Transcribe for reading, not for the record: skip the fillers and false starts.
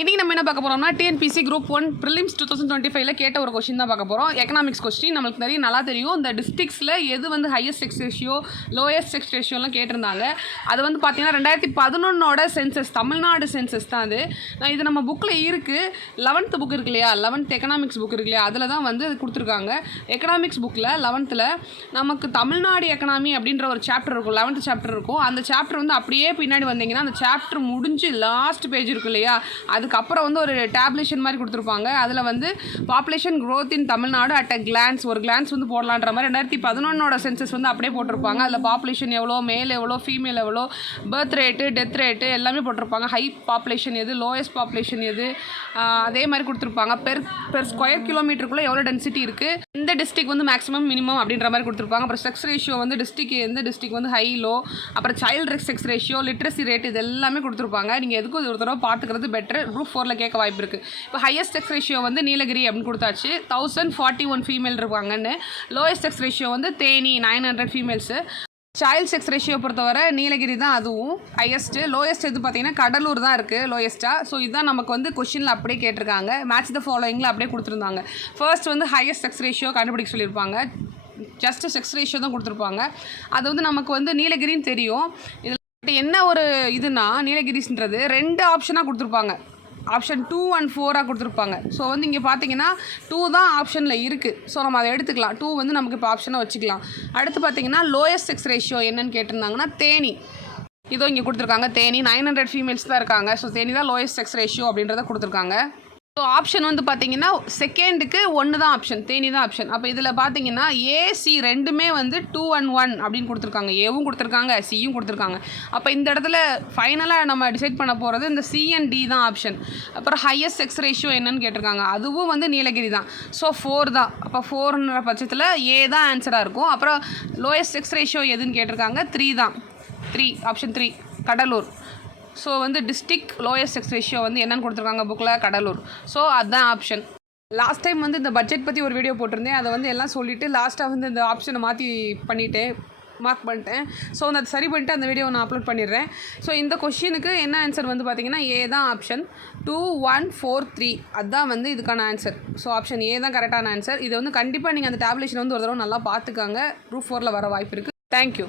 இன்றைக்கி நம்ம என்ன பார்க்க போகிறோம்னா டிஎன்பிசி குரூப் 1 ப்ரிலிம்ஸ் 2025 கேட்ட ஒரு கொஸ்டின் தான் பார்க்க போகிறோம். எக்கனாமிக்ஸ் கொஸ்டின் நம்மளுக்கு நிறைய நல்லா தெரியும். இந்த டிஸ்ட்ரிக்ஸில் எது வந்து highest sex ratio lowest sex ரேஷியோலாம் கேட்டிருந்தாங்க. அது வந்து பார்த்தீங்கன்னா 2011 சென்சஸ், தமிழ்நாடு சென்சஸ் தான் அது. இது நம்ம புக்கில் இருக்குது. 11th புக் இருக்கு இல்லையா, 11th எக்கனாமிக்ஸ் புக் இருக்கு இல்லையா, அதில் தான் வந்து கொடுத்துருக்காங்க. எக்கனாமிக்ஸ் புக்கில் 11th நமக்கு தமிழ்நாடு எக்கனாமி அப்படின்ற ஒரு சாப்டர் இருக்கும், 11th சாப்டர் இருக்கும். அந்த சாப்டர் வந்து அப்படியே பின்னாடி வந்தீங்கன்னா அந்த சாப்டர் முடிஞ்சு லாஸ்ட் பேஜ் இருக்கு இல்லையா, அதுக்கப்புறம் வந்து ஒரு டேப்லேஷன் மாதிரி கொடுத்துருப்பாங்க. அதில் வந்து population growth in Tamil Nadu at a glands, ஒரு கிளான்ஸ் வந்து போடலான்ற மாதிரி 2011 சென்சஸ் வந்து அப்படியே போட்டிருப்பாங்க. அதில் பாப்புலேஷன் எவ்வளோ, மேல் எவ்வளோ, ஃபீமேல் எவ்வளோ, பர்த் ரேட்டு, டெத் ரேட்டு எல்லாமே போட்டிருப்பாங்க. ஹை பாப்புலேஷன் எது, லோயஸ்ட் பாப்புலேஷன் எது, அதே மாதிரி கொடுத்துருப்பாங்க. பெர் ஸ்கொயர் கிலோமீட்டருக்குள்ளே எவ்வளோ டென்சிட்டி இருக்குது, இந்த டிஸ்ட்ரிக் வந்து மேக்ஸிமம் மினிமம் அப்படின்ற மாதிரி கொடுத்துருப்பாங்க. அப்புறம் செக்ஸ் ரேஷியோ வந்து டிஸ்ட்ரிக் எந்த டிஸ்ட்ரிக் வந்து ஹை லோ, அப்புறம் child sex ratio, literacy rate, இது எல்லாமே கொடுத்துருப்பாங்க. நீங்கள் எதுக்கும் ஒரு தடவை பார்த்துக்கிறது பெட்டர். குரூப் 4 கேட்க வாய்ப்பு இருக்குது. இப்போ ஹையஸ்ட் செக்ஸ் ரேஷியோ வந்து நீலகிரி அப்படின்னு கொடுத்தாச்சு, 1041 ஃபீமேல் இருப்பாங்கன்னு. லோயஸ்ட் செக்ஸ் ரேஷியோ வந்து Theni 900 females. Child sex ratio பொறுத்தவரை நீலகிரி தான் அதுவும் ஹையஸ்ட்டு. லோயஸ்ட் எது பார்த்தீங்கன்னா கடலூர் தான் இருக்குது லோயஸ்ட்டாக. ஸோ இதுதான் நமக்கு வந்து கொஷினில் அப்படியே கேட்டிருக்காங்க. மேட்ச் த ஃபாலோயிங்கில் அப்படியே கொடுத்துருந்தாங்க. ஃபர்ஸ்ட் வந்து ஹையஸ்ட் செக்ஸ் ரேஷியோ கண்டுபிடிக்க சொல்லியிருப்பாங்க. ஜஸ்ட் செக்ஸ் ரேஷியோ தான் கொடுத்துருப்பாங்க. அது வந்து நமக்கு வந்து நீலகிரின்னு தெரியும். இதில் என்ன ஒரு இதுனா, நீலகிரிஸ்ன்றது 2 ஆப்ஷனாக கொடுத்துருப்பாங்க. ஆப்ஷன் 2 and 4 கொடுத்துருப்பாங்க. ஸோ வந்து இங்கே பார்த்தீங்கன்னா 2 தான் ஆப்ஷனில் இருக்குது. ஸோ நம்ம அதை எடுத்துக்கலாம். 2 வந்து நமக்கு இப்போ ஆப்ஷனாக வச்சுக்கலாம். அடுத்து பார்த்தீங்கன்னா லோயஸ்ட் செக்ஸ் ரேஷியோ என்னன்னு கேட்டிருந்தாங்கன்னா தேனி. இதோ இங்கே கொடுத்துருக்காங்க. தேனி 900 ஃபீமேல்ஸ் தான் இருக்காங்க. ஸோ தேனி தான் லோயஸ்ட் செக்ஸ் ரேஷியோ அப்படின்றத கொடுத்துருக்காங்க. ஸோ ஆப்ஷன் வந்து பார்த்தீங்கன்னா செகண்டுக்கு 1 தான் ஆப்ஷன், தேனி தான் ஆப்ஷன். அப்போ இதில் பார்த்தீங்கன்னா ஏசி ரெண்டுமே வந்து 2 and 1 அப்படின்னு கொடுத்துருக்காங்க. ஏவும் கொடுத்துருக்காங்க, சியும் கொடுத்துருக்காங்க. அப்போ இந்த இடத்துல ஃபைனலாக நம்ம டிசைட் பண்ண போகிறது இந்த சி அண்ட் டி தான் ஆப்ஷன். அப்புறம் ஹையஸ்ட் செக்ஸ் ரேஷியோ என்னன்னு கேட்டிருக்காங்க. அதுவும் வந்து நீலகிரி தான். ஸோ 4 தான். அப்போ 4ன்ற பட்சத்தில் ஏ தான் ஆன்சராக இருக்கும். அப்புறம் லோயஸ்ட் செக்ஸ் ரேஷியோ எதுன்னு கேட்டிருக்காங்க. 3 தான். 3 ஆப்ஷன் 3 கடலூர். ஸோ வந்து டிஸ்ட்ரிக் லோயஸ்ட் செக்ஸ் ரேஷியோ வந்து என்னென்னு கொடுத்துருக்காங்க புக்கில், கடலூர். ஸோ அதுதான் ஆப்ஷன். லாஸ்ட் டைம் வந்து இந்த பட்ஜெட் பற்றி ஒரு வீடியோ போட்டிருந்தேன். அதை வந்து எல்லாம் சொல்லிவிட்டு லாஸ்ட்டாக வந்து இந்த ஆப்ஷனை மாற்றி மார்க் பண்ணிட்டேன். ஸோ அதை சரி பண்ணிட்டு அந்த வீடியோ நான் அப்லோட் பண்ணிடுறேன். ஸோ இந்த கொஷினுக்கு என்ன ஆன்சர் வந்து பார்த்திங்கன்னா ஏ தான் ஆப்ஷன் 2143 அதுதான் வந்து இதுக்கான ஆன்சர். ஸோ ஆப்ஷன் ஏ தான் கரெக்டான ஆன்சர். இது வந்து கண்டிப்பாக நீங்கள் அந்த டேப்லேஷன் வந்து ஒரு தடவை நல்லா பார்த்துக்காங்க. குரூப் 4 வர வாய்ப்பு இருக்குது. தேங்க்யூ.